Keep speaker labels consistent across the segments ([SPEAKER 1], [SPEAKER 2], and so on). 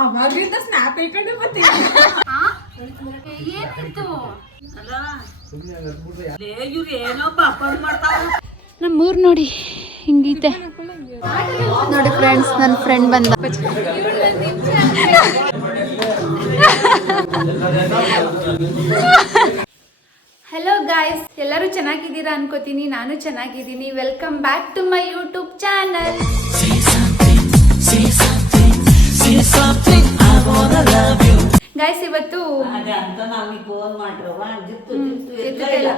[SPEAKER 1] ಅವಾಗ್ಲಿಂದ ಇಟ್ಕೊಂಡು
[SPEAKER 2] ಏನಿತ್ತು
[SPEAKER 3] ಇವ್ರು ಏನೋ
[SPEAKER 2] ನಮ್ಮೂರ್ ನೋಡಿ ಹಿಂಗೈತೆ. ನೋಡಿ ಫ್ರೆಂಡ್ಸ್ ನನ್ನ ಫ್ರೆಂಡ್ ಬಂದ. ಹಲೋ ಗಾಯ್ಸ್ ಎಲ್ಲರೂ ಚೆನ್ನಾಗಿದ್ದೀರಾ ಅನ್ಕೋತೀನಿ. ನಾನು ಚೆನ್ನಾಗಿದ್ದೀನಿ. Welcome
[SPEAKER 3] back to my YouTube channel ಜಿತ್ತು
[SPEAKER 2] ಇವತ್ತು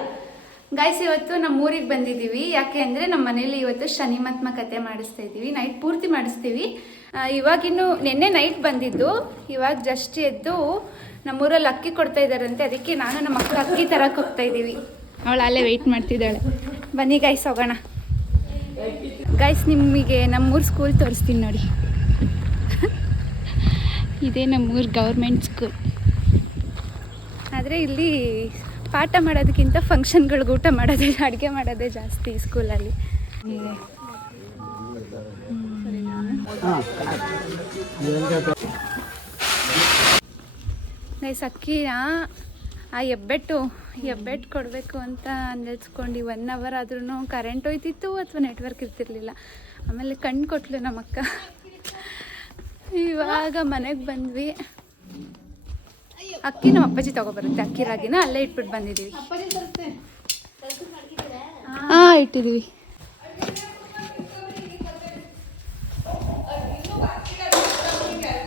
[SPEAKER 2] ಗಾಯ್ಸ್ ಇವತ್ತು ನಮ್ಮ ಊರಿಗೆ ಬಂದಿದ್ದೀವಿ ಯಾಕೆ ಅಂದರೆ ನಮ್ಮ ಮನೇಲಿ ಇವತ್ತು ಶನಿ ಮಹಾತ್ಮ ಕತೆ ಮಾಡಿಸ್ತಾ ಇದ್ದೀವಿ ನೈಟ್ ಪೂರ್ತಿ ಮಾಡಿಸ್ತೀವಿ. ಇವಾಗಿನ್ನು ನಿನ್ನೆ ನೈಟ್ ಬಂದಿದ್ದು. ಇವಾಗ ಜಸ್ಟ್ ಎದ್ದು ನಮ್ಮೂರಲ್ಲಿ ಅಕ್ಕಿ ಕೊಡ್ತಾ ಇದ್ದಾರಂತೆ ಅದಕ್ಕೆ ನಾನು ನಮ್ಮ ಮಕ್ಕಳು ಅಕ್ಕಿ ತರಕ್ಕೆ ಹೋಗ್ತಾ ಇದ್ದೀವಿ ಅವಳು ಅಲ್ಲೇ ವೆಯ್ಟ್ ಮಾಡ್ತಿದ್ದಾಳೆ. ಬನ್ನಿ ಗೈಸ್ ಹೋಗೋಣ. ಗೈಸ್ ನಿಮಗೆ ನಮ್ಮೂರು ಸ್ಕೂಲ್ ತೋರಿಸ್ತೀನಿ ನೋಡಿ. ಇದೇ ನಮ್ಮೂರು ಗೌರ್ಮೆಂಟ್ ಸ್ಕೂಲ್ ಆದರೆ ಇಲ್ಲಿ ಪಾಠ ಮಾಡೋದಕ್ಕಿಂತ ಫಂಕ್ಷನ್ಗಳಿಗೆ ಊಟ ಮಾಡೋದೇ, ಅಡುಗೆ ಮಾಡೋದೇ ಜಾಸ್ತಿ ಸ್ಕೂಲಲ್ಲಿ ನೈಸ್ ಅಕ್ಕಿನ ಆ ಹೆಬ್ಬೆಟ್ಟು ಹೆಬ್ಬೆಟ್ಟು ಕೊಡಬೇಕು ಅಂತ ನೆಲೆಸ್ಕೊಂಡು ಒನ್ ಅವರ್ ಆದ್ರೂ ಕರೆಂಟ್ ಹೋಯ್ತಿತ್ತು ಅಥವಾ ನೆಟ್ವರ್ಕ್ ಇರ್ತಿರ್ಲಿಲ್ಲ? ಆಮೇಲೆ ಕಣ್ಣು ಕೊಟ್ಲು ನಮ್ಮ ಅಕ್ಕ ಇವಾಗ ಮನೆಗೆ ಬಂದ್ವಿ. ಅಕ್ಕಿ ನಮ್ಮ ಅಪ್ಪಾಜಿ ತಗೊಬರುತ್ತೆ ಅಕ್ಕಿ ರಾಗಿನ ಅಲ್ಲೇ ಇಟ್ಬಿಟ್ಟು ಬಂದಿದ್ದೀವಿ ಹಾಂ ಇಟ್ಟಿದ್ದೀವಿ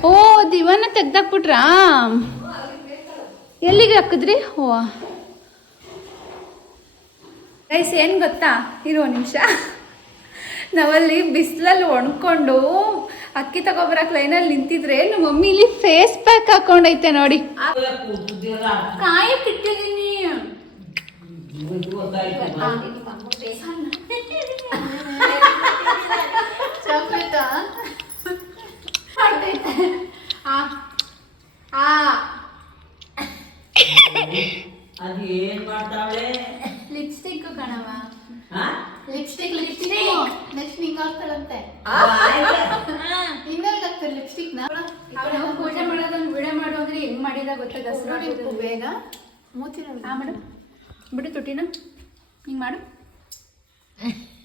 [SPEAKER 2] ಓ ದಿವಾನ ತೆಗ್ದಾಕ್ಬಿಟ್ರಾ? ಎಲ್ಲಿಗೆ ಹಾಕಿದ್ರಿ? ಓ. ರೈಸ್ ಏನು ಗೊತ್ತಾ? ಇರೋ ನಿಮಿಷ. ನಾವಲ್ಲಿ ಬಿಸಿಲಲ್ಲಿ ಒಣ್ಕೊಂಡು ಅಕ್ಕಿ ತಗೊಬರಕ್ಕೆ ಲೈನಲ್ಲಿ ನಿಂತಿದ್ರೆ ನಮ್ಮ ಮಮ್ಮಿ ಇಲ್ಲಿ ಫೇಸ್ ಪ್ಯಾಕ್ ಹಾಕೊಂಡೈತೆ ನೋಡಿ. ಕಾಯಕ್ಕೆ ಇಟ್ಟಿದ್ದೀನಿ ಚಾಕ್ಲೇಟಾ
[SPEAKER 3] ಅದು ಏನ್ ಮಾಡ್ತಾವಳೆ?
[SPEAKER 2] ಲಿಪ್ಸ್ಟಿಕ್ ಕಣವ
[SPEAKER 3] ಹಾ?
[SPEAKER 4] ನೆಕ್ಸ್ಟ್ ನಿಂಗೆ ಹಾಕ್ತಾಳಂತೆ
[SPEAKER 3] ಆಯ್ತು.
[SPEAKER 4] ಇನ್ನೆಲ್ಲ ಹಾಕ್ತಾರೆ
[SPEAKER 2] ಲಿಪ್ಸ್ಟಿಕ್ನ? ಪೂಜೆ ಮಾಡೋದನ್ನ ವಿಡಿಯೋ ಮಾಡು ಅಂದ್ರೆ ಹೆಂಗ್ ಮಾಡಿದ ಗೊತ್ತಾ ದಸರಾ
[SPEAKER 4] ನೋಡಿ ಬೇಗ. ಮೂತಿ
[SPEAKER 2] ಹಾ ಮೇಡಮ್ ಬಿಡು ತುಟಿನ ಹಿಂಗ್ ಮಾಡು.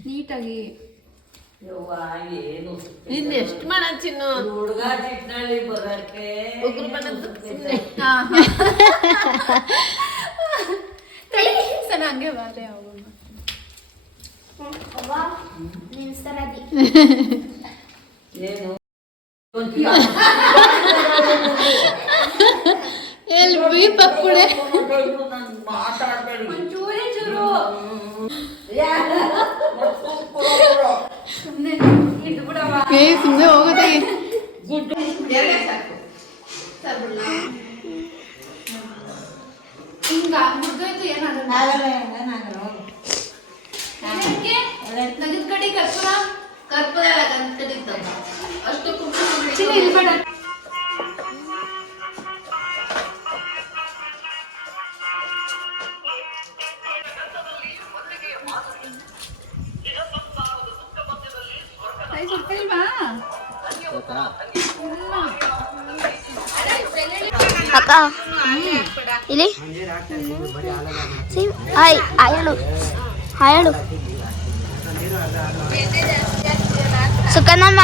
[SPEAKER 2] ನೀಟಾಗಿ.
[SPEAKER 4] ಇನ್ನು ಎಷ್ಟು ಮಾಡ ಚಿನ್ನು?
[SPEAKER 3] ಹುಡುಗ ಚಿಟ್ನಳ್ಳಿ ಬರಕ್ಕೆ
[SPEAKER 4] ಉಗುರು ಬಣ್ಣ
[SPEAKER 2] ಹಂಗೆ ಬಾರೆ ಅವು
[SPEAKER 3] ಏನು
[SPEAKER 2] ಎಲ್ಲಿ ಬೀಪ್ ಹಾಕ್ಬಿಡೆ
[SPEAKER 4] ಏ ಸುಮ್ಮನೆ
[SPEAKER 2] ಹಿಂಗ ಮುಗ್ದೋಯ್ತು ಏನಾಗಲ್ಲ ಏನಕ್ಕೆ? ನಗದ್ ಕಡೆ ಕರ್ಪೂರ
[SPEAKER 4] ಎಲ್ಲ ಅಷ್ಟು ಕುಂಕುಮ?
[SPEAKER 5] ಅಕ್ಕ ಇಲ್ಲಿ ಸಿ- ಹಾಯ್ ಹಾಯ್ ಹೇಳು ಸುಖನಮ್ಮ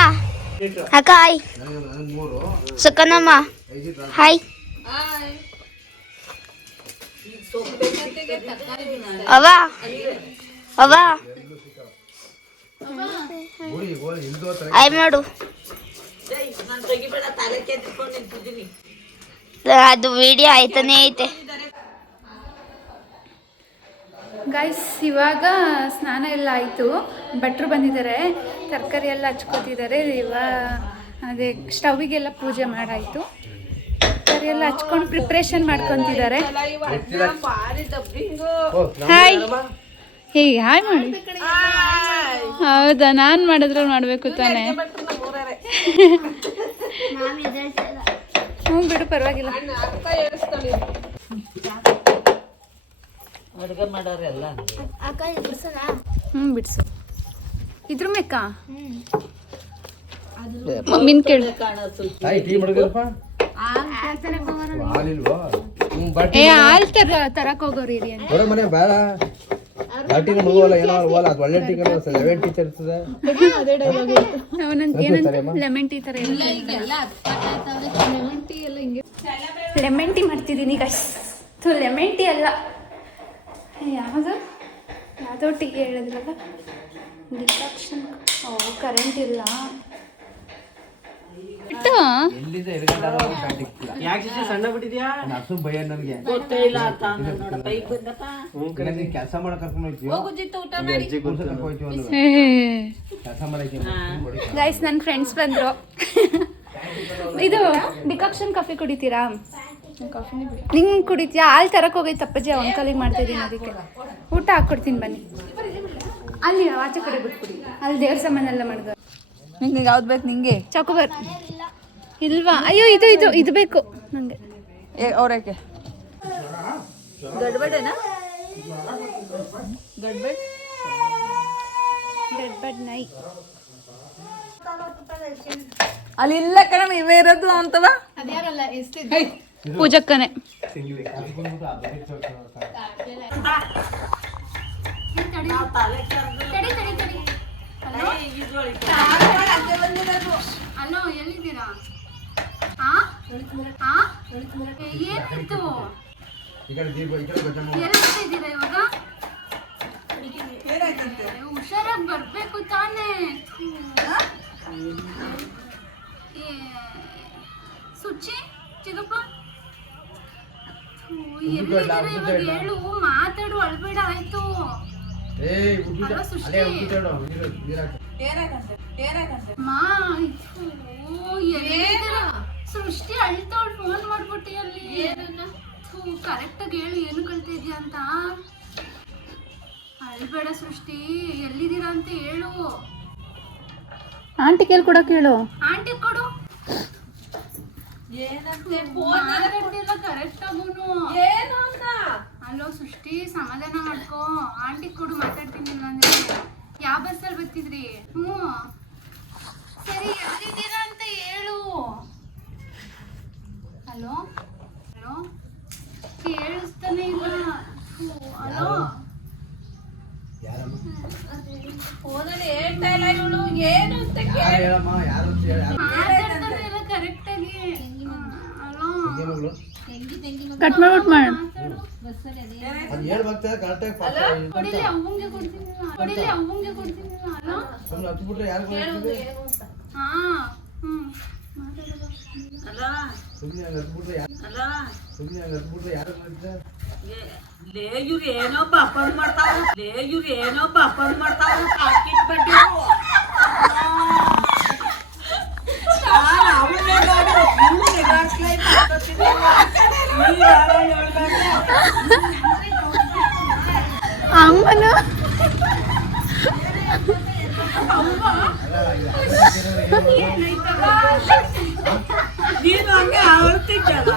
[SPEAKER 5] ಅಕ್ಕ ಹಾಯ್. ಸುಕನಮ್ಮ. ಹಾಯ್. ಅವ. ಅವ. ಹಾಯ್ ಮಾಡು. ಅದು ವಿಡಿಯೋ ಆಯ್ತಾನೆ ಐತೆ.
[SPEAKER 2] ಗೈಸ್ ಇವಾಗ ಸ್ನಾನ ಎಲ್ಲ ಆಯಿತು. ಭಟ್ರು ಬಂದಿದ್ದಾರೆ. ತರಕಾರಿ ಎಲ್ಲ ಹಚ್ಕೋತಿದ್ದಾರೆ. ಇವಾಗ ಅದೇ ಸ್ಟವಿಗೆಲ್ಲ ಪೂಜೆ ಮಾಡಾಯಿತು. ತರಕಾರಿ ಎಲ್ಲ ಹಚ್ಕೊಂಡು ಪ್ರಿಪ್ರೇಷನ್ ಮಾಡ್ಕೊತಿದ್ದಾರೆ. ಹಾಯ್ ಹೇ ಹಾಯ್ ಮಾಡಿ ಹೌದಾ? ನಾನು ಮಾಡಿದ್ರೆ ಮಾಡಬೇಕು ತಾನೇ. ಹ್ಞೂ ಬಿಡು ಪರವಾಗಿಲ್ಲ.
[SPEAKER 3] ಅಡುಗೆ ಮಾಡೋರೆಲ್ಲ
[SPEAKER 2] ಹ್ಞೂ ಬಿಡಿಸು. ಇದ್ರ ಮೇಕ? ಮಮ್ಮಿನ ಕೇಳು.
[SPEAKER 6] ಟೀ
[SPEAKER 2] ಏ ಹಾಲ್ ತರ ತರಕ್ ಹೋಗೋರಿ ರೀ ಅಂತ.
[SPEAKER 6] ಮನೆ ಬೇಡ. ಬಾಟಿನ ಮಗುವಲ್ಲ ಏನೋ ಹೋಗಲ್ಲ ಅದು ಒಳ್ಳೆ ಟೀ ಲೆವೆನ್ ಟೀಚರ್ ಇರ್ತದೆ.
[SPEAKER 2] ಅವನಂತ ಏನಂತ ಲೆಮನ್ ಟೀ ತರ ಲೆಮನ್ ಟೀ ಮಾಡ್ತಿದ್ದೀನಿ ಗೈಸ್ ಲೆಮನ್ ಟೀ ಅಲ್ಲ. ಯಾವುದು? ಯಾವುದೋ ಟೀ ಹೇಳಿದ್ರಲ್ಲ ಡಿಕಾಕ್ಷನ್ ಓ ಕರೆಂಟ್ ಇಲ್ಲ.
[SPEAKER 6] ಕೆಲಸ
[SPEAKER 2] ಗೈಸ್ ನನ್ನ ಫ್ರೆಂಡ್ಸ್ ಬಂದ್ರು. ಇದು ಡಿಕಾಕ್ಷನ್ ಕಾಫಿ ಕುಡಿತೀರಾ? ನಿಂಗೆ ಕುಡಿತೀಯಾ? ಹಾಲು ತರಕ್ಕೆ ಹೋಗೈತೆ ಅಪ್ಪಾಜಿ ಅಂಕಲಿಗೆ ಮಾಡ್ತಾ ಇದ್ದೀನಿ ಅದಕ್ಕೆ. ಊಟ ಹಾಕ್ಕೊಡ್ತೀನಿ ಬನ್ನಿ. ಅಲ್ಲಿ ಆಚೆ ಕಡೆ ಬಿಟ್ಬಿಡಿ. ಅಲ್ಲಿ ದೇವ್ರ ಸಾಮಾನೆಲ್ಲ ಎಲ್ಲ ಮಾಡಿದ್ರು
[SPEAKER 1] ನಿಂಗೆ ಯಾವ್ದು ಬೇಕು ನಿಂಗೆ?
[SPEAKER 2] ಚಾಕೋಬಾರ್ ಇಲ್ವಾ? ಅಯ್ಯೋ ಇದು ಇದು ಇದು ಬೇಕು ನನಗೆ
[SPEAKER 1] ಏ ಅವ್ರೇಕೆ? ಗಡ್ಬಡೇನಾ ಗಡ್ಬಡ್
[SPEAKER 2] ಡೆಡ್ ನೈ
[SPEAKER 1] ಅಲ್ಲಿ ಇಲ್ಲ ಕಣ ಇವೇ ಇರೋದು ಅಂತವ?
[SPEAKER 2] ಪೂಜಕ್ಕನೆ ಹಲೋ ಎಲ್ಲಿದ್ದೀರಾ ಏನಿತ್ತು ಎಲ್ಲಿದ್ದೀರಾ ಇವಾಗ ಹುಷಾರಾಗಿ ಬರ್ಬೇಕು ತಾನೇ ಏ, ಸುಚ್ಚಿ ಚಿಕ್ಕಪ್ಪ ಹೇಳು ಮಾತಾಡು ಅಳ್ಬೇಡ ಆಯ್ತು. ಸೃಷ್ಟಿ. ಅಳ್ತವಳು ಫೋನ್ ಮಾಡ್ಬಿಟ್ಟಿ ಅಲ್ಲಿ. ಕರೆಕ್ಟ್ ಕರೆಕ್ಟಾಗಿ ಹೇಳು ಏನು ಕಳ್ತಾ ಇದೀಯ ಅಂತ. ಅಳ್ಬೇಡ ಸೃಷ್ಟಿ ಎಲ್ಲಿದ್ದೀರಾ ಅಂತ ಹೇಳು. ಆಂಟಿ ಕೇಳಿ ಕೊಡಕ್ಕೆ ಹೇಳು. ಆಂಟಿ ಕೊಡು. ಕರೆಕ್ಟ್ ಆಗುನು. ಹಲೋ ಸೃಷ್ಟಿ ಸಮಾಧಾನ ಮಾಡ್ಕೋ. ಆಂಟಿ ಕೊಡು ಮಾತಾಡ್ತೀನಿ ಇಲ್ಲ ಅಂದ್ರೆ ಯಾವ ಬಸ್ಸಲ್ಲಿ ಬರ್ತಿದ್ರಿ? ಹ್ಞೂ. ಸರಿ ಎಲ್ಲಿದ್ದೀರಾ ಅಂತ ಹೇಳು. ಹಲೋ? ಹಲೋ? ಕೇಳಿಸ್ತಾನೆ ಇಲ್ಲ. ಹಲೋ?
[SPEAKER 6] ಇಲ್ಲ ಇವಳು. ಏನು ಅಂತ
[SPEAKER 2] ಮಾತಾಡ್ತಾನೆ ಇಲ್ಲ ಕರೆಕ್ಟಾಗಿ ಹಲೋ
[SPEAKER 6] ತಂಗಿ ಮಗಳು
[SPEAKER 2] ಕಟ್ ಮಾಡ್ಬಿಟ್ಟು ಮಾಡು
[SPEAKER 6] ಅದು ಹೇಳ್ ಬರ್ತಾರೆ ಕರೆಕ್ಟಾಗಿ ಪಾಪ
[SPEAKER 2] ಕೊಡಿಲಿ ಅಮ್ಮಂಗೆ ಕೊಡ್ತೀನಿ ಕೊಡಿಲಿ ಅಮ್ಮಂಗೆ ಕೊಡ್ತೀನಿ ಹಲೋ
[SPEAKER 6] ಸುಮ್ಮನೆ ಹತ್ತು ಬಿಟ್ರೆ ಯಾರು ಗೊತ್ತಿದೆ
[SPEAKER 2] ಹಾ ಹ್ಮ್
[SPEAKER 3] ಅಲ್ಲ
[SPEAKER 6] ಸುಮ್ಮನೆ ಹಂಗೆ ಹತ್ತು ಬಿಟ್ರೆ ಯಾರು
[SPEAKER 3] ಅಲ್ಲ
[SPEAKER 6] ಸುಮ್ಮನೆ ಹಂಗೆ ಹತ್ತು ಬಿಟ್ರೆ ಯಾರು ಗೊತ್ತಿದೆ
[SPEAKER 3] ಏ- ಲೇ ಇವ್ರು ಏನೋ ಪಾಪನ್ ಮಾಡ್ತಾವ ಲೇ ಇವ್ರು ಏನೋ ಪಾಪನ್ ಮಾಡ್ತಾವ ಕಾಕಿಟ್ ಬಡ್ಡಿ
[SPEAKER 2] ಅಮ್ಮನ
[SPEAKER 3] ನೀನು ಹಂಗೆ ಆಳ್ತಿದ್ದಲ್ಲ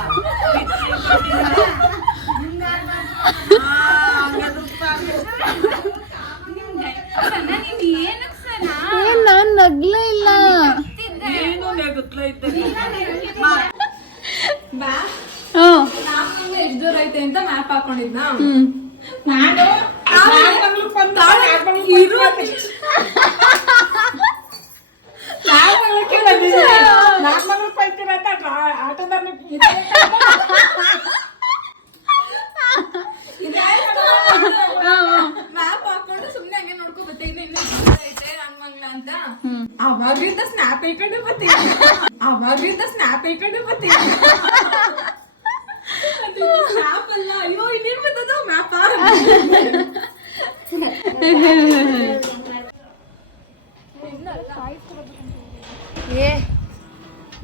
[SPEAKER 2] ನಾನು ನಗ್ಲೇ ಇಲ್ಲ
[SPEAKER 3] ನೀನು ನೆಗುತ್ಲ ಇದ್ದ
[SPEAKER 2] ಹ್ಞೂ
[SPEAKER 1] ಎಷ್ಟು ದೂರ ಐತೆ ಅಂತ ಮ್ಯಾಪ್ ಹಾಕೊಂಡಿದ್ನ
[SPEAKER 2] ಹ್ಮ್
[SPEAKER 1] ನಾನು ಮ್ಯಾಪ್ ಹಾಕೊಂಡು ಸುಮ್ನೆ ಹಂಗೆ ನೋಡ್ಕೊಂಡ್ ಬರ್ತೀನಿ ಇನ್ನು ಎಷ್ಟು ದೂರ ಐತೆ ಹನುಮಂಗ್ಲ ಅಂತ ಅವಾಗ್ಲಿಂದ ಸ್ನ್ಯಾಪ್ ಇಟ್ಕೊಂಡೆ ಬರ್ತೀನಿ. ಅವಾಗ್ಲಿಂದ ಸ್ನ್ಯಾಪ್ ಇಟ್ಕೊಂಡೆ ಬರ್ತೀನಿ ಸ್ನ್ಯಾಪ್ ಅಲ್ಲ ಅಯ್ಯೋ ಇನ್ನೇನ್ ಬರ್ತದ ಮ್ಯಾಪ್
[SPEAKER 2] ಏ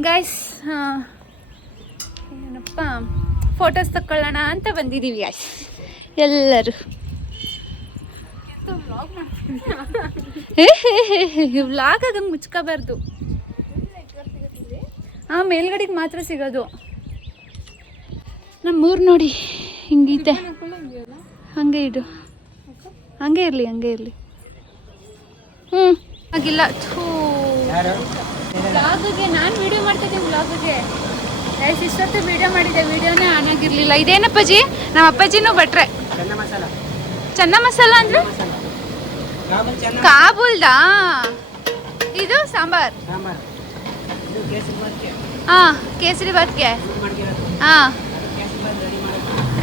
[SPEAKER 2] ಗೈಸ್ ಏನಪ್ಪ? ಫೋಟೋಸ್ ತಕ್ಕೊಳ್ಳೋಣ ಅಂತ ಬಂದಿದ್ದೀವಿ ಗೈಸ್ ಎಲ್ಲರೂ. ವ್ಲಾಗ್ ಆಗಂಗೆ ಮುಚ್ಕೋಬಾರ್ದು. ಹಾಂ ಮೇಲ್ಗಡೆಗೆ ಮಾತ್ರ ಸಿಗೋದು. ನಮ್ಮೂರು ನೋಡಿ ಹಿಂಗೈತೆ. ಹಂಗೆ ಇಡು. ಹಂಗೆ ಇರಲಿ ಹಂಗೆ ಇರಲಿ. ಹ್ಞೂ ಆಗಿಲ್ಲ. ಥೂ. ಬ್ಲಾಗ್ಗೆ ನಾನು ವಿಡಿಯೋ ಮಾಡ್ತಿದ್ದೀನಿ ಬ್ಲಾಗ್ಗೆ ಗೈಸ್ ಇಷ್ಟೊತ್ತು ವಿಡಿಯೋ ಮಾಡಿದ್ದೆ ವಿಡಿಯೋನೇ ಆನ್ ಆಗಿರ್ಲಿಲ್ಲ. ಇದೇನಪ್ಪಾಜಿ ನಮ್ಮ ಅಪ್ಪಾಜಿನೂ ಭಟ್ರೆ. ಚೆನ್ನ ಮಸಾಲ. ಅಂದ್ರೆ? ಕಾಬೂಲ್ದಾ? ಇದು ಸಾಂಬಾರ್. ಹಾ ಕೇಸರಿ ಬಾತ್ಗೆ ಹಾ.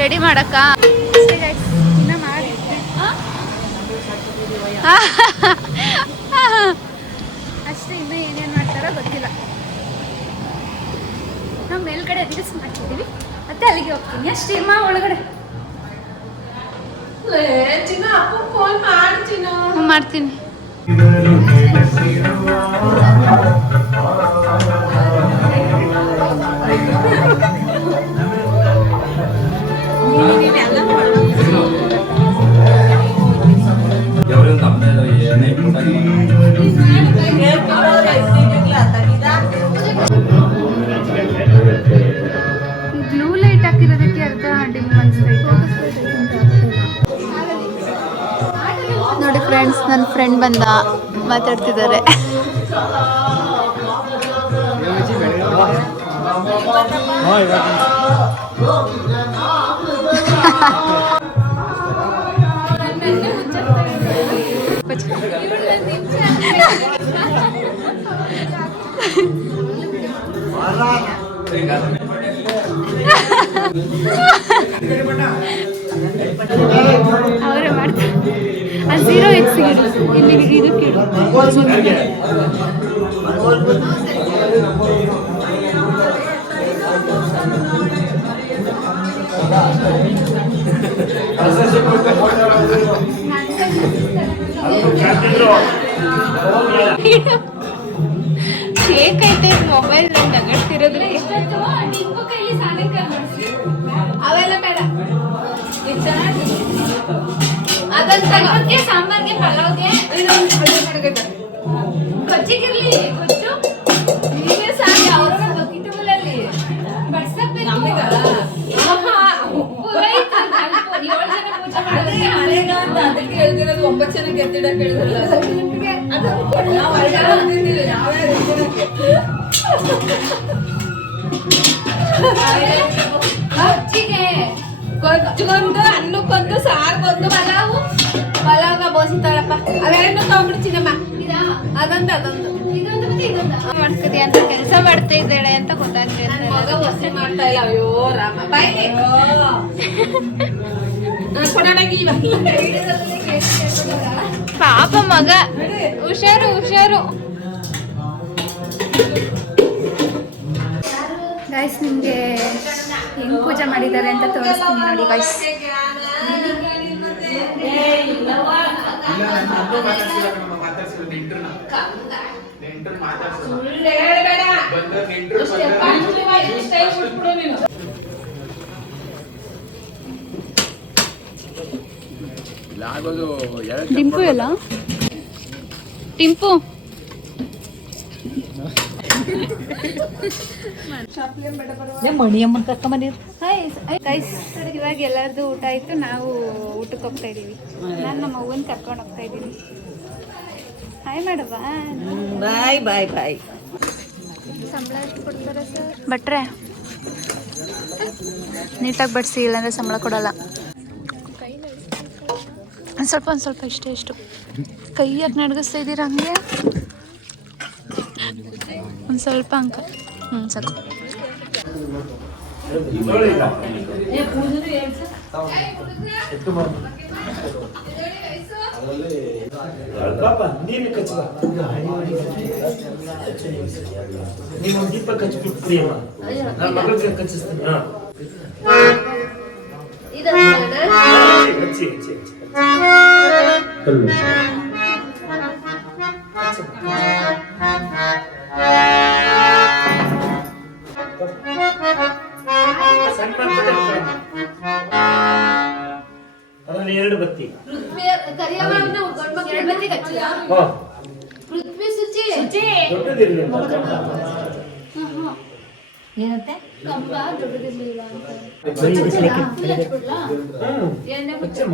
[SPEAKER 2] ರೆಡಿ ಮಾಡಕ್ಕ? ಅಷ್ಟೇ. ಇನ್ನ ಮಾಡಿ ಹಾ? ಅಷ್ಟೇ ಇನ್ನೂ ಏನೇನು ಮಾಡ್ತಾರೋ ಗೊತ್ತಿಲ್ಲ. ನಾವು ಮೇಲ್ಗಡೆ ರೀಲ್ಸ್ ಮಾಡ್ತಿದ್ದೀವಿ. ಮತ್ತೆ ಅಲ್ಲಿಗೆ ಹೋಗ್ತೀನಿ. ಅಷ್ಟೇ ಅಮ್ಮ ಒಳಗಡೆ. ಮಾಡ್ತೀನಿ. ನನ್ನ ಫ್ರೆಂಡ್ ಬಂದ ಮಾತಾಡ್ತಿದ್ದಾರೆ. ಅವರೇ ಮಾಡ್ತಾರೆ. ಆ ಝೀರೋ ಎಕ್ಸ್ ಇಲ್ಲಿ ಇದಕ್ಕೆ ಇಡು.
[SPEAKER 4] ಹೇಗೈತೆ ಮೊಬೈಲ್ ನಗಡ್ತಿರೋದು
[SPEAKER 2] ಅದಕ್ಕೆ ಸಾಂಬಾರ್ಗೆ ಪಲಾವ್ಗೆ ಗೊಜ್ಜಿಗಿರ್ಲಿ ಗೊಜ್ಜು. ನೀವೇ ಸಾಕು ಬಕಿಟುಗಳಲ್ಲಿ. ಬಡ್ಸಕ್
[SPEAKER 1] ಅದಕ್ಕೆ ಹೇಳ್ತಿರೋದು ಒಂಬತ್ತು ಜನ ಎತ್ತಿಡಕ್ಕೆ ಹೇಳಿದ್ರಲ್ಲ. ಕೊಡು. ಯಾವ ಬಂದಿದ್ದೀವಿ, ನಾವೇ ಗೆದ್ದಿಡಕ್ಕೆ.
[SPEAKER 2] ಗೊಜ್ಜಿಗೆ
[SPEAKER 4] ಗೊಜ್ಜುಗೊಂದು ಅನ್ನಕ್ಕೊಂದು ಸಾರ್ಗೊಂದು
[SPEAKER 2] ಪಲಾವು
[SPEAKER 4] ಪಲಾವ್ಗ ಬೋಸಿತಾಳಪ್ಪ ಅವೆರಡನ್ನೂ
[SPEAKER 2] ತಗೊಂಡ್ಬಿಡ್ತೀನಮ್ಮ
[SPEAKER 4] ಅದೊಂದು ಅದೊಂದು
[SPEAKER 2] ಅಂತ ಕೆಲಸ ಮಾಡ್ತಾ ಇದ್ದಾಳೆ ಅಂತ ಗೊತ್ತಾಗ್ತಿದೆ
[SPEAKER 4] ಮಗ ವಸತಿ ಮಾಡ್ತಾ ಇಲ್ಲ ಅಯ್ಯೋ ರಾಮ
[SPEAKER 2] ಪಾಪ ಮಗ. ಹುಷಾರು ಹುಷಾರು. ಗಾಯ್ಸ್ ನಿಮಗೆ ಹೆಂಗ್ ಪೂಜೆ ಮಾಡಿದ್ದಾರೆ ಅಂತ ತೋರಿಸ್ತೀನಿ ನೋಡಿ ಗೈಸ್ ಟಿಂಪು ಎಲ್ಲ? ಟಿಂಪು? ಗೈಸ್ ಇವಾಗ ಎಲ್ಲರದು ಊಟ ಆಯ್ತು. ನಾವು ಊಟಕ್ಕೆ ಹೋಗ್ತಾ ಇದೀವಿ. ನಾನು ನಮ್ಮ ಅವ್ವನ್ ಕರ್ಕೊಂಡು ಹೋಗ್ತಾ ಇದೀನಿ. ಹಾಯ್ ಮೇಡಮ್ಮ
[SPEAKER 3] ಬಾಯ್ ಬಾಯ್ ಬಾಯ್
[SPEAKER 2] ಸಂಬಳ ಎಷ್ಟು ಕೊಡ್ತಾರೆ ಸರ್ ಭಟ್ರೆ ನೀಟಾಗಿ ಬಡಿಸಿ ಇಲ್ಲಾಂದ್ರೆ ಸಂಬಳ ಕೊಡಲ್ಲ. ಒಂದು ಸ್ವಲ್ಪ ಒಂದು ಸ್ವಲ್ಪ ಇಷ್ಟೇ ಇಷ್ಟು. ಕೈ ಯಾಕೆ ನಡ್ಗಿಸ್ತಾ ಇದ್ದೀರಾ ಹಂಗೆ? ಒಂದು ಸ್ವಲ್ಪ ಅಂಕ ಹ್ಞೂ ಸಾಕು
[SPEAKER 6] ಪಾಪ ನೀನು ಕಚ್ಚಲ ನೀವು ಒಂದು ದೀಪ ಕಚ್ಬಿಟ್ಟು ಪ್ರಿಯಮ್ಮ ನಾನು ಮಗಳಿಗೆ ಕಚ್ಚಿಸ್ತೀನಿ ಹಾ ಹಚ್ಚಿ ಹಚ್ಚಿ ಹಚ್ಚಿ ಕಲ್ಲು. ಸಣ್ಣ ಪುಟ್ಟ ಅದರಲ್ಲಿ ಎರಡು ಬತ್ತಿ ಹಾ
[SPEAKER 4] ಪೃಥ್ವಿ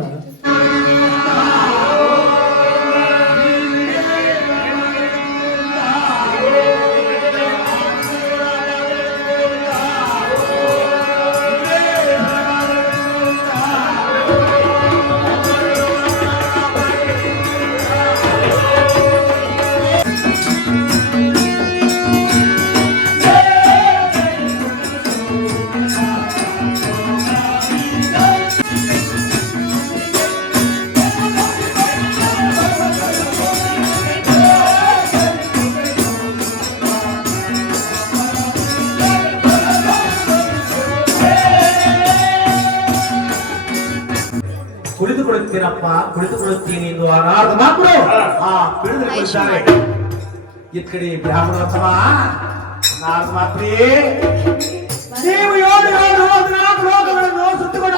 [SPEAKER 7] ಕುಳಿತುಕೊಳ್ಳುತ್ತೀನಪ್ಪ ಕುಳಿತುಕೊಳ್ಳುತ್ತೀನಿ ಎಂದು ಅನಾಥ ಮಾತ್ರ ಆ ತಿಳಿದುಕೊಳ್ಳುತ್ತಾರೆ ಈ ಕಡೆ ಸಭಾ ನಾಲ್ಕು ಮಾತ್ರಿ. ನೀವು ಏಳು ಏಳು ಹದಿನಾಲ್ಕು ಲೋಕಗಳನ್ನು ಸುತ್ತುಕೊಂಡು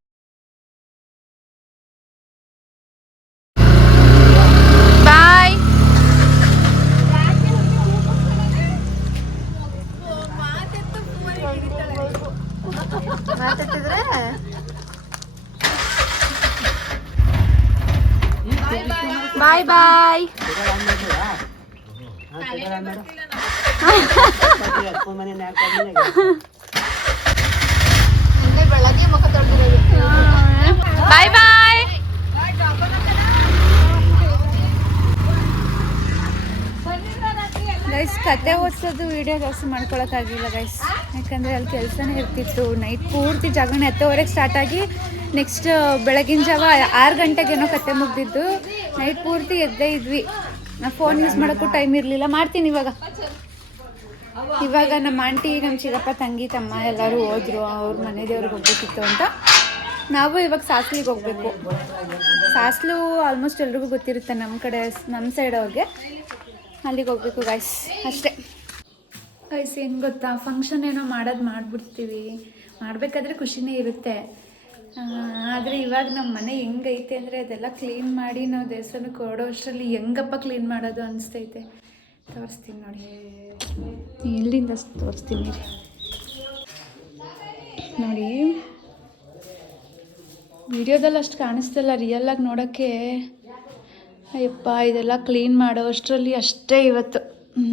[SPEAKER 2] ಬಾಯ್ ಬಾಯ್ ಬಾಯ್ ಬಾಯ್ ಬಾಯ್ ಗೈಸ್ ಕತೆ ಜಾಸ್ತಿ ಮಾಡ್ಕೊಳಕ್ಕಾಗಿಲ್ಲ ಗೈಸ್ ಯಾಕಂದರೆ ಅಲ್ಲಿ ಕೆಲಸನೇ ಇರ್ತಿತ್ತು. ನೈಟ್ ಪೂರ್ತಿ ಜಾಗರಣೆ ಹತ್ತುವರೆಗೆ ಸ್ಟಾರ್ಟ್ ಆಗಿ ನೆಕ್ಸ್ಟ್ ಬೆಳಗಿನ ಜಾವ ಆರು ಗಂಟೆಗೇನೋ ಕತೆ ಮುಗ್ದಿದ್ದು. ನೈಟ್ ಪೂರ್ತಿ ಎದ್ದೇ ಇದ್ವಿ. ನಾ ಫೋನ್ ಯೂಸ್ ಮಾಡೋಕ್ಕೂ ಟೈಮ್ ಇರಲಿಲ್ಲ. ಮಾಡ್ತೀನಿ ಇವಾಗ. ಇವಾಗ ನಮ್ಮ ಆಂಟಿ ನಮ್ಮ ಚಿಕ್ಕಪ್ಪ ತಂಗಿ, ತಮ್ಮ ಎಲ್ಲರೂ ಹೋದ್ರು. ಅವ್ರ ಮನೆ ದೇವ್ರಿಗೆ ಹೋಗ್ಬೇಕಿತ್ತು ಅಂತ. ನಾವು ಇವಾಗ ಸಾಸ್ಲಿಗೆ ಹೋಗ್ಬೇಕು. ಸಾಸ್ಲು ಆಲ್ಮೋಸ್ಟ್ ಎಲ್ರಿಗೂ ಗೊತ್ತಿರುತ್ತೆ ನಮ್ಮ ಕಡೆ ನಮ್ಮ ಸೈಡ್ ಅವ್ರಿಗೆ. ಅಲ್ಲಿಗೆ ಹೋಗ್ಬೇಕು ಗಾಯ್ಸ್ ಅಷ್ಟೇ. ಗೈಸ್ ಏನು ಗೊತ್ತಾ? ಫಂಕ್ಷನ್ ಏನೋ ಮಾಡೋದು ಮಾಡಿಬಿಡ್ತೀವಿ. ಮಾಡಬೇಕಾದ್ರೆ ಖುಷಿನೇ ಇರುತ್ತೆ. ಆದರೆ ಇವಾಗ ನಮ್ಮ ಮನೆ ಹೆಂಗೈತೆ ಅಂದರೆ ಅದೆಲ್ಲ ಕ್ಲೀನ್ ಮಾಡಿ ನಾವು ದೇವಸ್ಥಾನಕ್ಕೆ ಕೊಡೋ ಅಷ್ಟರಲ್ಲಿ ಹೆಂಗಪ್ಪ ಕ್ಲೀನ್ ಮಾಡೋದು ಅನಿಸ್ತೈತೆ. ತೋರಿಸ್ತೀನಿ ನೋಡಿ. ಇಲ್ಲಿಂದ ತೋರಿಸ್ತೀನಿ. ನೋಡಿ. ವಿಡಿಯೋದಲ್ಲಿ ಅಷ್ಟು ಕಾಣಿಸ್ತಿಲ್ಲ ರಿಯಲ್ಲಾಗಿ ನೋಡೋಕ್ಕೆ ಅಯ್ಯಪ್ಪ, ಇದೆಲ್ಲ ಕ್ಲೀನ್ ಮಾಡೋ ಅಷ್ಟರಲ್ಲಿ ಅಷ್ಟೇ ಇವತ್ತು.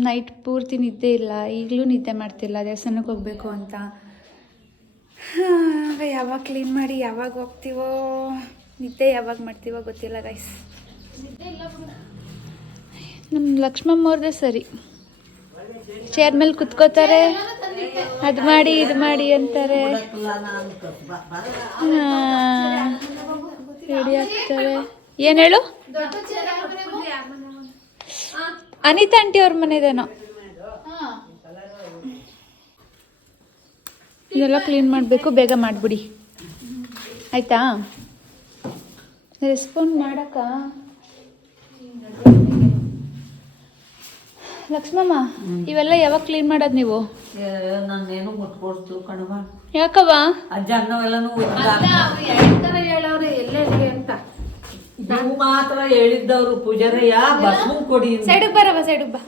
[SPEAKER 2] ನೈಟ್ ಪೂರ್ತಿ ನಿದ್ದೆ ಇಲ್ಲ, ಈಗಲೂ ನಿದ್ದೆ ಮಾಡ್ತಿಲ್ಲ, ದೇವಸ್ಥಾನಕ್ಕೆ ಹೋಗಬೇಕು ಅಂತ. ಯಾವಾಗ ಕ್ಲೀನ್ ಮಾಡಿ ಯಾವಾಗ ಹೋಗ್ತೀವೋ, ನಿದ್ದೆ ಯಾವಾಗ ಮಾಡ್ತೀವೋ ಗೊತ್ತಿಲ್ಲ ಗೈಸ್ ನಮ್ಮ ಲಕ್ಷ್ಮಮ್ಮ ಅವ್ರದೇ ಸರಿ. ಚೇರ್ ಮೇಲೆ ಕುತ್ಕೋತಾರೆ, ಅದು ಮಾಡಿ, ಇದು ಮಾಡಿ ಅಂತಾರೆ. ರೆಡಿ ಆಗ್ತಾರೆ. ಏನು ಹೇಳು? ಅನಿತಾ ಆಂಟಿ ಅವ್ರ ಮನೆದೇನೋ. ಇದೆಲ್ಲ ಕ್ಲೀನ್ ಮಾಡಬೇಕು ಬೇಗ ಮಾಡಿಬಿಡಿ. ಆಯ್ತಾ? ರೆಸ್ಪಾಂಡ್ ಮಾಡಕ್ಕ. ಲಕ್ಷ್ಮಮ್ಮ ಇವೆಲ್ಲ ಯಾವಾಗ ಕ್ಲೀನ್ ಮಾಡೋದು ನೀವು?
[SPEAKER 3] ನಾನೇನು ಮುಟ್ಕೊಡ್ತು ಕಣವ
[SPEAKER 2] ಯಾಕವ್ವ?
[SPEAKER 3] ಅಜ್ಜ ಅನ್ನವೆಲ್ಲನೂ ನೀವು ಮಾತ್ರ ಹೇಳಿದ್ದವ್ರು ಪೂಜಾರಯ್ಯ ಬಸ್ಮು ಕೊಡಿ ಸೈಡ್
[SPEAKER 2] ಸೈಡಿಗೆ ಬರವ ಸೈಡಿಗೆ ಬಾ.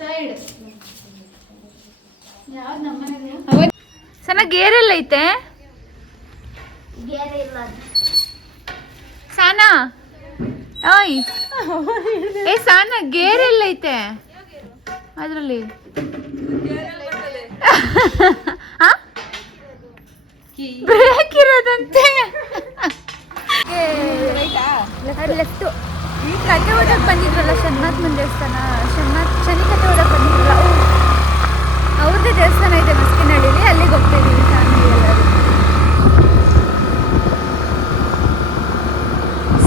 [SPEAKER 2] ಸಣ್ಣ ಸನ ಗೇರೆಲ್ಲ ಐತೆ? ಸಾನಾ? ಓಯ್. ಏ ಸಾನ ಗೇರ್ ಎಲ್ಲ ಐತೆ. ಅದರಲ್ಲಿ. ಬ್ರೇಕ್ ಇರೋದಂತೆ. ಲೆಫ್ಟು ಈ ಕತೆ ಓದಕ್ಕೆ ಬಂದಿದ್ರಲ್ಲ ಶನ್ಮಾತ್ಮನ ದೇವಸ್ಥಾನ ಶನ್ಮಾತ್ ಶನಿ ಕತೆ ಓದಕ್ಕೆ ಬಂದಿದ್ರಲ್ಲ, ಅವ್ರು ಅವ್ರದ್ದೇ ದೇವಸ್ಥಾನ ಇದೆ ಮಸ್ಕಿನಹಳ್ಳಿಲಿ, ಅಲ್ಲಿಗೆ ಹೋಗ್ತಾ ಇದ್ದೀವಿ ಫ್ಯಾಮಿಲಿ ಎಲ್ಲರೂ.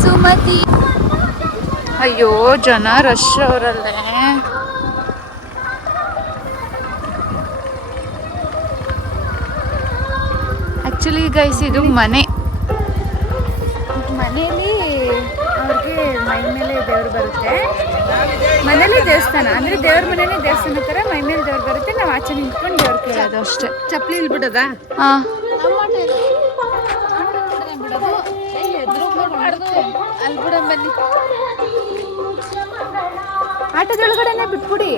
[SPEAKER 2] ಸುಮತಿ. ಅಯ್ಯೋ, ಜನ ರಶ್ ಅವರಲ್ಲೇ. ಆ್ಯಕ್ಚುಲಿ ಗೈಸ್ ಇದು ಮನೆ. ಮನೇಲಿ ದೇವಸ್ಥಾನ. ಅಂದ್ರೆ ದೇವ್ರ ಮನೇಲಿ ದೇವಸ್ಥಾನ ತರ ಮೈ ಮೇಲೆ ದೇವ್ರು ಬರುತ್ತೆ ನಾವು ಆಚೆ ನಿಂತ್ಕೊಂಡು ದೇವ್ರು ಕೇಳೋದು. ಅಷ್ಟೇ.
[SPEAKER 4] ಚಪ್ಲಿ ಇಲ್ಲಿ ಬಿಡದ
[SPEAKER 2] ಹಾ. ಆಟದೊಳಗಡೆನೆ ಬಿಟ್ಬಿಡಿ.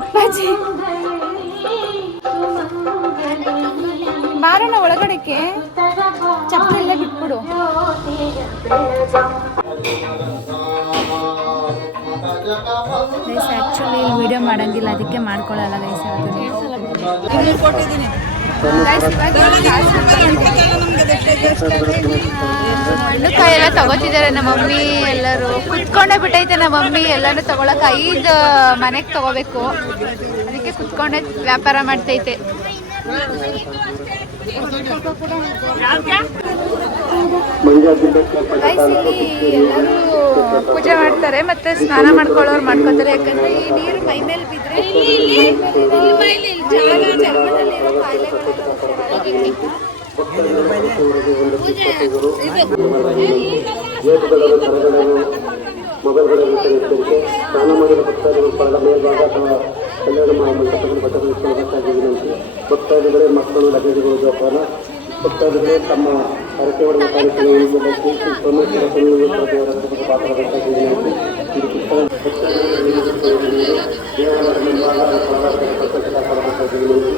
[SPEAKER 2] ಅಪ್ಪಾಜಿ. ಬಾರಣ ಒಳಗಡೆಗೆ ಚಪ್ಪಲಿ ಬಿಟ್ಬಿಡು ಗೈಸ್ ಆ್ಯಕ್ಚುಲಿ ವಿಡಿಯೋ ಮಾಡಂಗಿಲ್ಲ ಅದಕ್ಕೆ ಮಾಡ್ಕೊಳ್ಳಲ್ಲ ಗೈಸ್ ಎಲ್ಲ ತಗೋತಿದ್ದಾರೆ ನಮ್ಮ ಮಮ್ಮಿ ಎಲ್ಲರೂ. ಕುತ್ಕೊಂಡೇ ಬಿಟ್ಟೈತೆ ನಮ್ಮ ಮಮ್ಮಿ ಎಲ್ಲಾನು ತಗೊಳಕ್ ಐದು ಮನೆಗೆ ತಗೋಬೇಕು. ಅದಕ್ಕೆ ಕುತ್ಕೊಂಡೆ ವ್ಯಾಪಾರ ಮಾಡ್ತೈತೆ. ಎಲ್ಲರೂ ಪೂಜೆ ಮಾಡ್ತಾರೆ ಮತ್ತೆ ಸ್ನಾನ ಮಾಡ್ಕೊಳ್ಳೋರು ಮಾಡ್ಕೊತಾರೆ ಯಾಕಂದ್ರೆ ಈ ನೀರು ಮೈ ಮೇಲೆ ಬಿದ್ರೆ
[SPEAKER 8] ಸ್ನಾನ ಮಾಡಿದ ಬಟ್ಟೆಗಳಿಸಬೇಕಾಗಿ ವಿನಂತಿ ಭಕ್ತಾದಿಗಳೇ ಮಕ್ಕಳು ಲಗೇಜ್ಗಳು ಜೋಪಾನ ಭಕ್ತಾದಿಗಳೇ ತಮ್ಮ ಹರಕೆಗಳನ್ನು ಕಾರ್ಯಕ್ರಮವನ್ನು ನಡೆಸಿ ಸೋಮೇಶ್ವರ ಸನ್ನಿವೇಶ್ವರ ದೇವರ ಗಣಪತಿ ಪಾತ್ರಬೇಕಾಗಿ ವಿನಂತಿ ಇದು ಪುಸ್ತಕ ಭಕ್ತಾದಿಗಳು ದೇವರ ಮೇಲ್ಭಾಗ ಅಥವಾ ಬಟ್ಟೆ ಕಾಪಾಡಬೇಕಾಗಿ ವಿನಂತಿ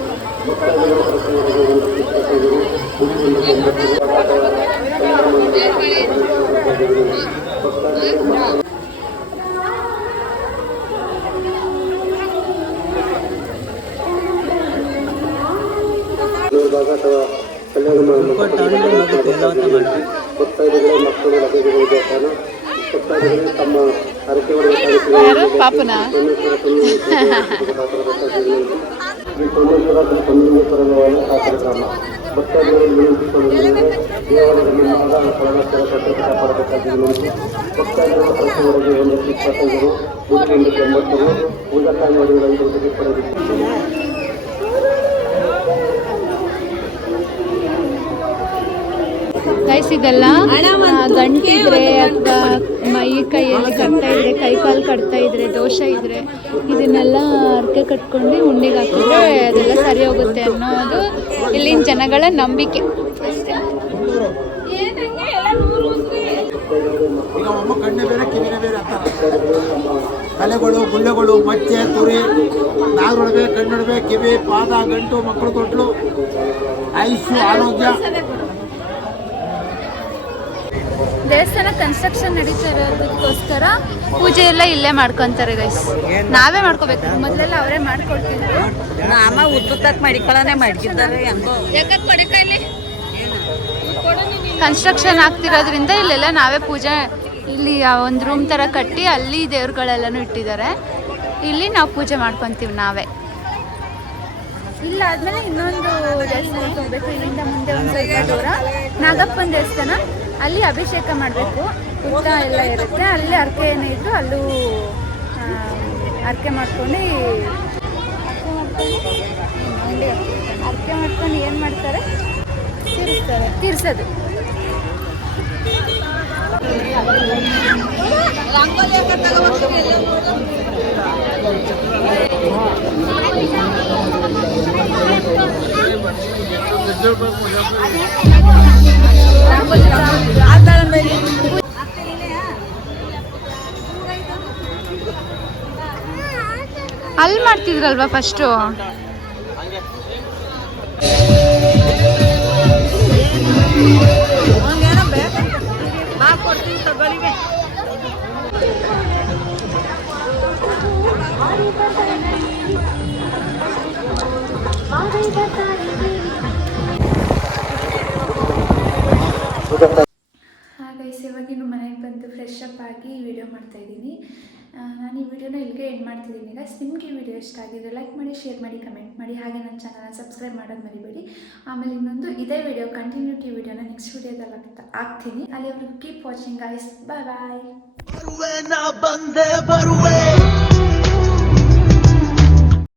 [SPEAKER 8] ಭಕ್ತಾದಿಗಳ ಪ್ರಸಂಗಗಳಿಗೆ ಒಂದು ಪುಸ್ತಕಗಳು ಮುಗಿಸಿದ ಒಂಬತ್ತು ಅಥವಾ ಕಲ್ಯಾಣ ಮಂಟಪಕ್ಕೆ ವಿನಂತಿ ಭಕ್ತಾದಿಗಳು ಮಕ್ಕಳು ಮೇಲ್ಭಾಗ ಅಥವಾ ಕಲ್ಯಾಣ ತಮ್ಮ ಹರಕೆಗಳನ್ನು
[SPEAKER 2] ಪಾಪನ
[SPEAKER 8] ಭಕ್ತಾದಿಗಳು ವಿನಂತಿಸಿಕೊಳ್ಳುವುದರಿಂದ ದೇವಾಲಯದ ಮುಂಭಾಗ ಕೊಳಗಸ್ಥರ ಪತ್ರಿಕೆ
[SPEAKER 2] ಇದೆಲ್ಲ ಗಂಟಿದ್ರೆ ಅಥವಾ ಮೈ ಕೈಯಲ್ಲಿ ಕಟ್ತಾ ಇದ್ರೆ ಕೈ ಕಾಲು ಕಟ್ತಾ ಇದ್ರೆ ದೋಷ ಇದ್ರೆ ಇದನ್ನೆಲ್ಲ ಅರ್ಕೆ ಕಟ್ಕೊಂಡು ಹುಣ್ಣಿಗೆ ಹಾಕಿದ್ರೆ ಅದೆಲ್ಲ ಸರಿ ಹೋಗುತ್ತೆ ಅನ್ನೋದು ಇಲ್ಲಿನ ಜನಗಳ ನಂಬಿಕೆ.
[SPEAKER 7] ತಲೆಗಳು ಗುಳ್ಳೆಗಳು ಮಚ್ಚೆ ತುರಿ ನಾಗರೊಳಗೆ ಕಣ್ಣೊಡವೆ ಕಿವಿ ಪಾದ ಗಂಟು ಮಕ್ಕಳು ತೊಟ್ಲು ಆಯುಷು ಆರೋಗ್ಯ.
[SPEAKER 2] ದೇವಸ್ಥಾನ ಕನ್ಸ್ಟ್ರಕ್ಷನ್ ನಡೀತಾ ಇರೋದಕ್ಕೋಸ್ಕರ ಪೂಜೆ ಎಲ್ಲ ಇಲ್ಲೇ ಮಾಡ್ಕೊಂತಾರೆ ಗೈಸ್ ನಾವೇ ಮಾಡ್ಕೋಬೇಕು. ಮೊದಲೆಲ್ಲ ಅವರೇ ಮಾಡ್ಕೊಡ್ತಿದ್ರು
[SPEAKER 3] ನಾಮ ಮಡಿಕೊಳ್ಳೋನೆ
[SPEAKER 2] ಕನ್ಸ್ಟ್ರಕ್ಷನ್ ಆಗ್ತಿರೋದ್ರಿಂದ ಇಲ್ಲೆಲ್ಲ ನಾವೇ ಪೂಜೆ ಇಲ್ಲಿ ಒಂದು ರೂಮ್ ಥರ ಕಟ್ಟಿ ಅಲ್ಲಿ ದೇವ್ರುಗಳೆಲ್ಲನೂ ಇಟ್ಟಿದ್ದಾರೆ. ಇಲ್ಲಿ ನಾವು ಪೂಜೆ ಮಾಡ್ಕೊಂತೀವಿ ನಾವೇ. ಇಲ್ಲ ಆದ್ಮೇಲೆ ಇನ್ನೊಂದು ದೇವಸ್ಥಾನಕ್ಕೆ ಹೋಗ್ಬೇಕು. ಇಲ್ಲಿಂದ ಮುಂದೆ ಒಂದು ದೂರ. ನಾಗಪ್ಪನ ದೇವಸ್ಥಾನ. ಅಲ್ಲಿ ಅಭಿಷೇಕ ಮಾಡಬೇಕು. ಊಟ ಎಲ್ಲ ಇರುತ್ತೆ. ಅಲ್ಲಿ ಅರ್ಕೆ ಏನೇ ಅಲ್ಲೂ ಅರ್ಕೆ ಮಾಡ್ಕೊಂಡು ಅರ್ಕೆ ಮಾಡ್ಕೊಂಡು ಏನು ಮಾಡ್ತಾರೆ? ತೀರಿಸ್ತಾರೆ. ತೀರ್ಸೋದು. ಅಲ್ಲಿ ಮಾಡ್ತಿದ್ರಲ್ವಾ ಫಸ್ಟು
[SPEAKER 3] ಕೊಡ್ತೀನಿ
[SPEAKER 2] ಇವಾಗಿನ್ನು ಮನೆಗೆ ಬಂದು ಫ್ರೆಶ್ ಅಪ್ ಆಗಿ ವಿಡಿಯೋ ಮಾಡ್ತಾ ಇದ್ದೀನಿ. ನಾನು ಈ ವಿಡಿಯೋನ ಇಲ್ಲಿಗೆ ಎಂಡ್ ಮಾಡ್ತಿದ್ದೀನಿ. ಗೈಸ್ ನಿಮಗೆ ವಿಡಿಯೋ ಇಷ್ಟ ಆಗಿದ್ರೆ ಲೈಕ್ ಮಾಡಿ ಶೇರ್ ಮಾಡಿ ಕಮೆಂಟ್ ಮಾಡಿ. ಹಾಗೆ ನನ್ನ ಚಾನಲ್ನ ಸಬ್ಸ್ಕ್ರೈಬ್ ಮಾಡೋದು ಮರಿಬೇಡಿ. ಆಮೇಲೆ ಇನ್ನೊಂದು ಇದೇ ವಿಡಿಯೋ ಕಂಟಿನ್ಯೂಟಿ ವಿಡಿಯೋನ ನೆಕ್ಸ್ಟ್ ವಿಡಿಯೋದಲ್ಲಿ ಹಾಕ್ತೀನಿ. ಆಗ್ತೀನಿ ಅಲ್ಲಿವರೆಗೂ keep
[SPEAKER 7] watching guys bye bye